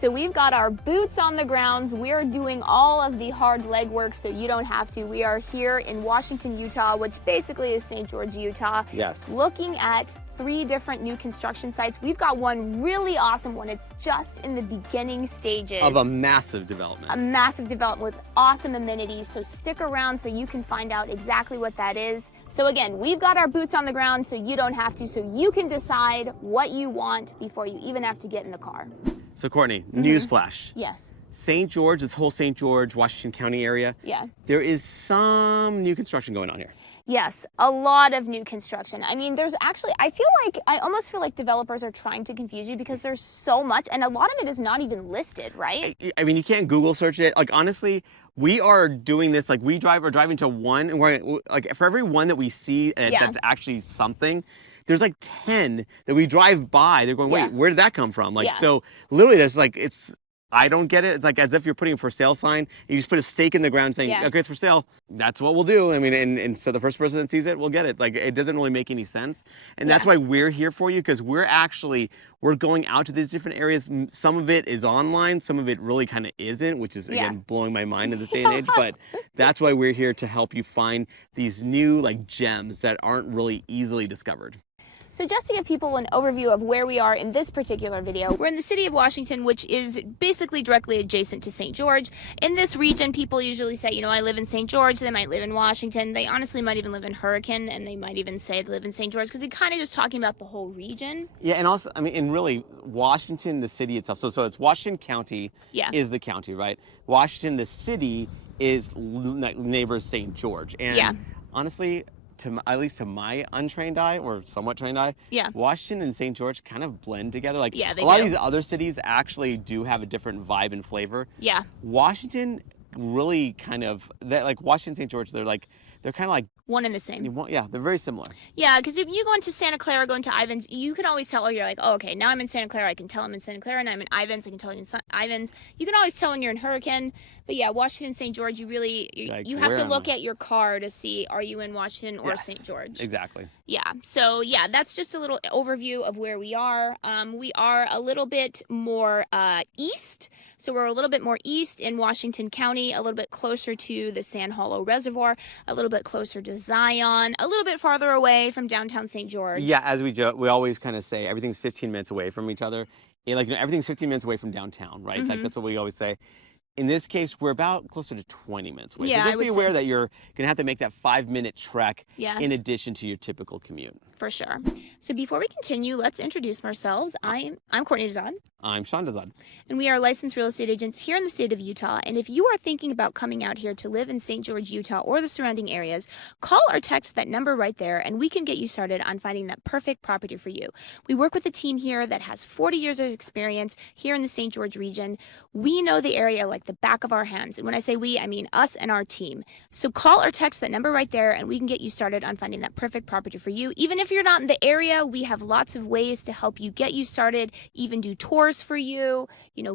So we've got our boots on the grounds. We're doing all of the hard legwork so you don't have to. We are here in Washington, Utah, which basically is St. George, Utah. Yes. Looking at 3 different new construction sites. We've got one really awesome one. It's just in the beginning stages of a massive development. A massive development with awesome amenities. So stick around so you can find out exactly what that is. So again, we've got our boots on the ground so you don't have to, so you can decide what you want before you even have to get in the car. So Courtney, newsflash. Yes. St. George, this whole St. George, Washington County area. Yeah. There is some new construction going on here. Yes, a lot of new construction. I mean, there's actually, I almost feel like developers are trying to confuse you because there's so much, and a lot of it is not even listed, right? I mean, you can't Google search it. Like, honestly, we are doing this, like, we're driving to one, and we're, like, for every one that we see that's actually something, there's like 10 that we drive by. They're going, wait, where did that come from? Like, so literally there's like, I don't get it. It's like as if you're putting a for sale sign. And you just put a stake in the ground saying, okay, it's for sale. That's what we'll do. I mean, and so the first person that sees it will get it. Like, it doesn't really make any sense. And that's why we're here for you, because we're going out to these different areas. Some of it is online. Some of it really kind of isn't, which is, again, blowing my mind in this day and age. But that's why we're here to help you find these new, like, gems that aren't really easily discovered. So just to give people an overview of where we are in this particular video, we're in the city of Washington, which is basically directly adjacent to St. George. In this region, people usually say, you know, I live in St. George, they might live in Washington, they honestly might even live in Hurricane, and they might even say they live in St. George, because they're kind of just talking about the whole region. Yeah, and also, I mean, and really, Washington, the city itself, so it's Washington County is the county, right? Washington, the city, is neighbors St. George. And honestly, at least to my untrained eye, or somewhat trained eye, Washington and St. George kind of blend together. Like, a lot of these other cities actually do have a different vibe and flavor. Yeah. Washington really kind of, like Washington, St. George, they're kind of like one and the same. Yeah, they're very similar. Yeah, because if you go into Santa Clara, go into Ivins, you can always tell, you're like, oh, okay, now I'm in Santa Clara, I can tell I'm in Santa Clara, and I'm in Ivins, I can tell I'm in Ivins. You can always tell when you're in Hurricane. But yeah, Washington, St. George, you have to look at your car to see, are you in Washington or St. George? Exactly. Yeah, so yeah, that's just a little overview of where we are. We are a little bit more east. So we're a little bit more east in Washington County, a little bit closer to the Sand Hollow Reservoir, a little bit closer to Zion, a little bit farther away from downtown St. George. Yeah, as we always kind of say, everything's 15 minutes away from each other. Like, you know, everything's 15 minutes away from downtown, right? Like, that's what we always say. In this case, we're about closer to 20 minutes away. Yeah, so just be aware that you're going to have to make that 5-minute trek in addition to your typical commute. For sure. So before we continue, let's introduce ourselves. I'm Courtney Dazad. I'm Sean Dazad. And we are licensed real estate agents here in the state of Utah. And if you are thinking about coming out here to live in St. George, Utah, or the surrounding areas, call or text that number right there, and we can get you started on finding that perfect property for you. We work with a team here that has 40 years of experience here in the St. George region. We know the area like the back of our hands. And when I say we, I mean us and our team. So call or text that number right there, and we can get you started on finding that perfect property for you. Even if you're not in the area, we have lots of ways to help you get you started, even do tours for you,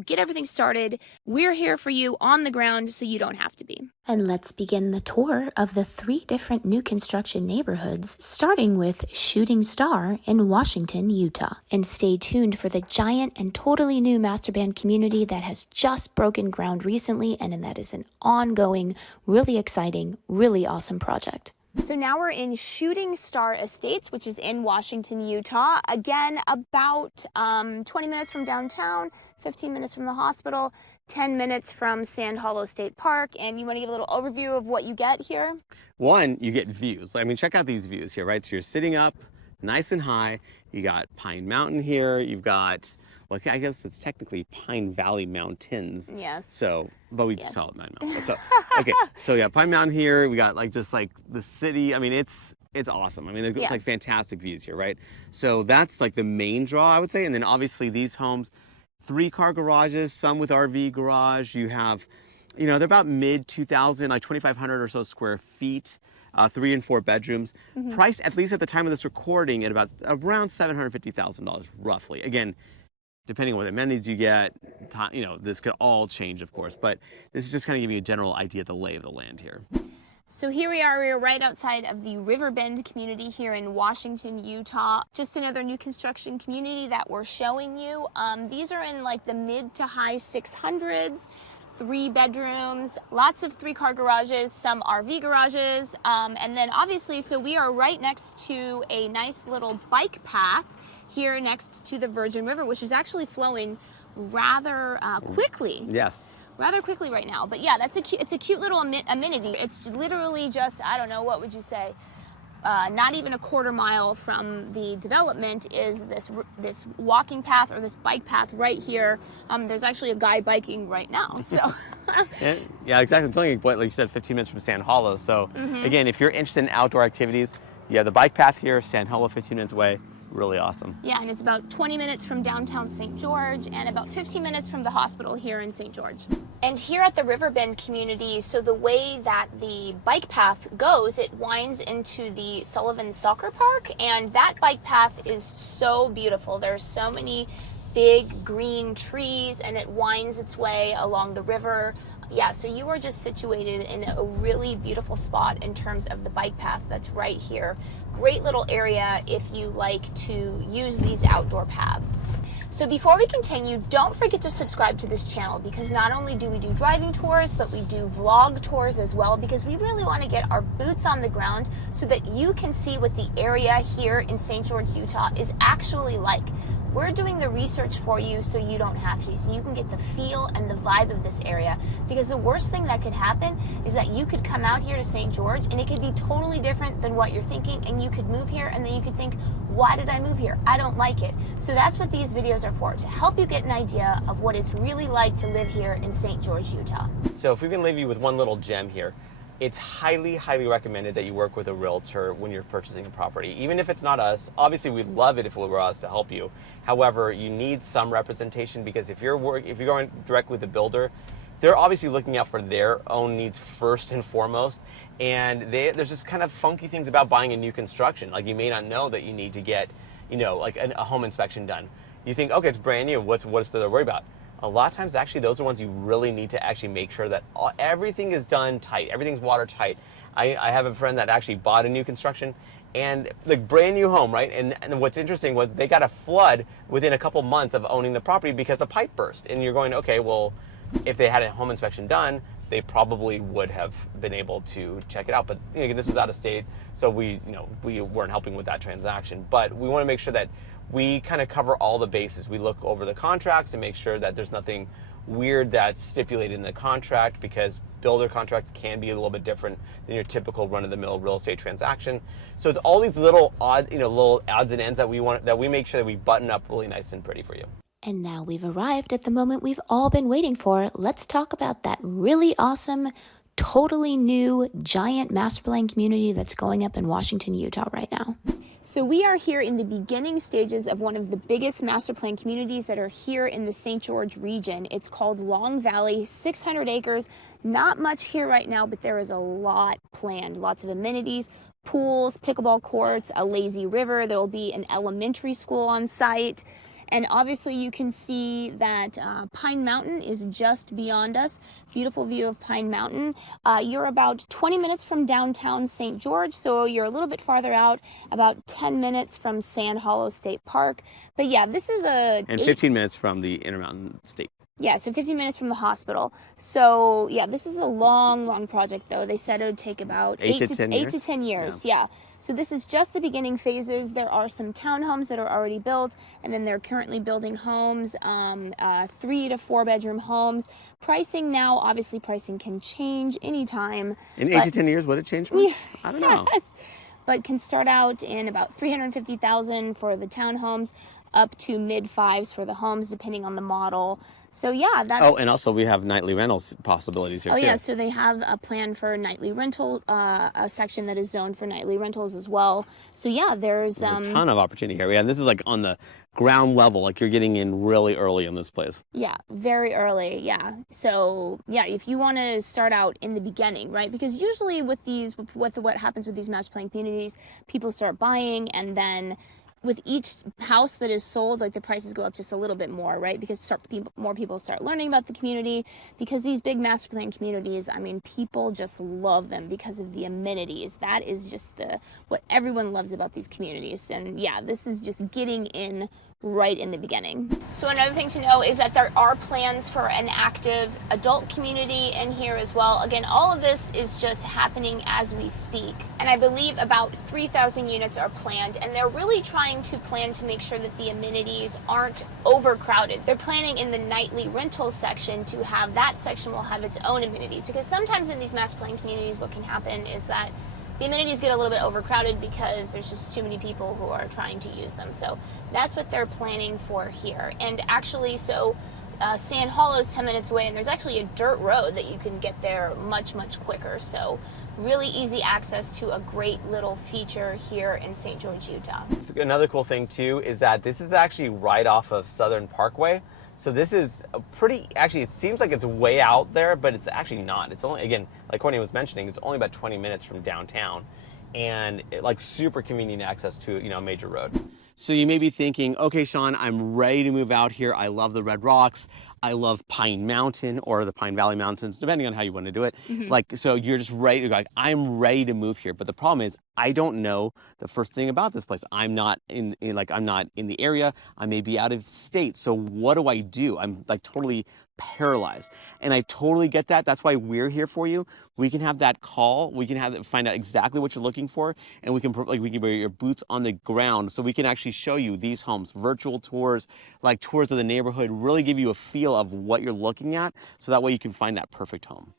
get everything started. We're here for you on the ground so you don't have to be. And let's begin the tour of the 3 different new construction neighborhoods, starting with Shooting Star in Washington, Utah. And stay tuned for the giant and totally new master band community that has just broken ground recently, and that is an ongoing, really exciting, really awesome project. So now we're in Shooting Star Estates, which is in Washington, Utah. Again, about 20 minutes from downtown, 15 minutes from the hospital, 10 minutes from Sand Hollow State Park. And you want to give a little overview of what you get here? One, you get views. I mean, check out these views here, right? So you're sitting up nice and high. You got Pine Mountain here. You've got, well, I guess it's technically Pine Valley Mountains. Yes. So, but we just call it Pine Mountain. So, okay. So yeah, Pine Mountain here. We got just the city. I mean, it's awesome. I mean, it's like fantastic views here, right? So that's like the main draw, I would say. And then obviously these homes, 3-car garages, some with RV garage. You have, they're about mid-2000, like 2,500 or so square feet. 3 and 4 bedrooms. Priced, at least at the time of this recording, at around $750,000 roughly. Again, depending on what amenities you get, this could all change, of course, but this is just kind of giving you a general idea of the lay of the land here. So here we are right outside of the Riverbend community here in Washington, Utah. Just another new construction community that we're showing you. These are in like the mid to high 600s, 3 bedrooms, lots of 3-car garages, some RV garages. And then obviously, so we are right next to a nice little bike path here next to the Virgin River, which is actually flowing rather quickly. Yes. Rather quickly right now. But yeah, it's a cute little amenity. It's literally just, I don't know, what would you say? Not even a quarter mile from the development is this walking path or this bike path right here. There's actually a guy biking right now. So yeah, exactly. It's only, what, like you said, 15 minutes from Sand Hollow. So again, if you're interested in outdoor activities, yeah, the bike path here, Sand Hollow, 15 minutes away. Really awesome. Yeah, and it's about 20 minutes from downtown St. George and about 15 minutes from the hospital here in St. George. And here at the Riverbend community, so the way that the bike path goes, it winds into the Sullivan Soccer Park, and that bike path is so beautiful. There's so many big green trees, and it winds its way along the river. Yeah, so you are just situated in a really beautiful spot in terms of the bike path that's right here. Great little area if you like to use these outdoor paths. So before we continue, don't forget to subscribe to this channel, because not only do we do driving tours, but we do vlog tours as well, because we really want to get our boots on the ground so that you can see what the area here in St. George, Utah is actually like. We're doing the research for you so you don't have to, so you can get the feel and the vibe of this area. Because the worst thing that could happen is that you could come out here to St. George and it could be totally different than what you're thinking, and you could move here and then you could think, why did I move here? I don't like it. So that's what these videos are for, to help you get an idea of what it's really like to live here in St. George, Utah. So if we can leave you with one little gem here, it's highly, highly recommended that you work with a realtor when you're purchasing a property. Even if it's not us, obviously we'd love it if it were us to help you. However, you need some representation, because if you're going direct with the builder, they're obviously looking out for their own needs first and foremost. And there's just kind of funky things about buying a new construction. Like, you may not know that you need to get, like a home inspection done. You think, okay, it's brand new. What's there to worry about? A lot of times, actually, those are ones you really need to actually make sure that everything is done tight. Everything's watertight. I have a friend that actually bought a new construction, and like brand new home, right? And what's interesting was they got a flood within a couple months of owning the property because a pipe burst. And you're going, okay, well, if they had a home inspection done, they probably would have been able to check it out. But this was out of state, so we weren't helping with that transaction. But we want to make sure that we kind of cover all the bases. We look over the contracts and make sure that there's nothing weird that's stipulated in the contract, because builder contracts can be a little bit different than your typical run-of-the-mill real estate transaction. So it's all these little little odds and ends that we make sure that we button up really nice and pretty for you. And now we've arrived at the moment we've all been waiting for. Let's talk about that really awesome, totally new, giant master plan community that's going up in Washington, Utah right now. So we are here in the beginning stages of one of the biggest master plan communities that are here in the St. George region. It's called Long Valley, 600 acres. Not much here right now, but there is a lot planned. Lots of amenities, pools, pickleball courts, a lazy river. There will be an elementary school on site. And obviously you can see that Pine Mountain is just beyond us. Beautiful view of Pine Mountain. You're about 20 minutes from downtown St. George, so you're a little bit farther out, about 10 minutes from Sand Hollow State Park. But yeah, this is And 15 minutes from the Intermountain State. Yeah, so 15 minutes from the hospital. So yeah, this is a long, long project though. They said it would take about 8 to 10 years. Yeah. So this is just the beginning phases. There are some townhomes that are already built, and then they're currently building homes, 3 to 4 bedroom homes. Pricing now, obviously pricing can change anytime. In 8 to 10 years, would it change much? I don't know. Yes. But can start out in about $350,000 for the townhomes, up to mid fives for the homes, depending on the model. So yeah, that's... Oh, and also we have nightly rentals possibilities here too. Oh yeah, so they have a plan for nightly rental, a section that is zoned for nightly rentals as well. So yeah, there's a ton of opportunity here. Yeah, this is like on the ground level, like you're getting in really early in this place. Yeah, very early, yeah. So yeah, if you want to start out in the beginning, right? Because usually with what happens with these master plan communities, people start buying and then with each house that is sold, like the prices go up just a little bit more, right? Because more people start learning about the community, because these big master plan communities, I mean, people just love them because of the amenities. That is just what everyone loves about these communities. And yeah, this is just getting in right in the beginning. So another thing to know is that there are plans for an active adult community in here as well. Again, all of this is just happening as we speak. And I believe about 3,000 units are planned, and they're really trying to plan to make sure that the amenities aren't overcrowded. They're planning in the nightly rental section to have that section will have its own amenities, because sometimes in these master plan communities what can happen is that the amenities get a little bit overcrowded because there's just too many people who are trying to use them. So that's what they're planning for here. And actually, so Sand Hollow is 10 minutes away, and there's actually a dirt road that you can get there much quicker. So really easy access to a great little feature here in St. George, Utah. Another cool thing too is that this is actually right off of Southern Parkway. So this is a actually, it seems like it's way out there, but it's actually not. It's only, again, like Courtney was mentioning, it's only about 20 minutes from downtown, and like super convenient access to, a major road. So you may be thinking, okay, Sean, I'm ready to move out here. I love the Red Rocks. I love Pine Mountain or the Pine Valley Mountains, depending on how you want to do it. Like, so you're just ready to go, like, I'm ready to move here. But the problem is I don't know the first thing about this place. I'm not in the area. I may be out of state. So what do I do? I'm like totally paralyzed. And I totally get that. That's why we're here for you. We can have that call. We can find out exactly what you're looking for, and we can put your boots on the ground, so we can actually show you these homes, virtual tours, like tours of the neighborhood, really give you a feel of what you're looking at, so that way you can find that perfect home.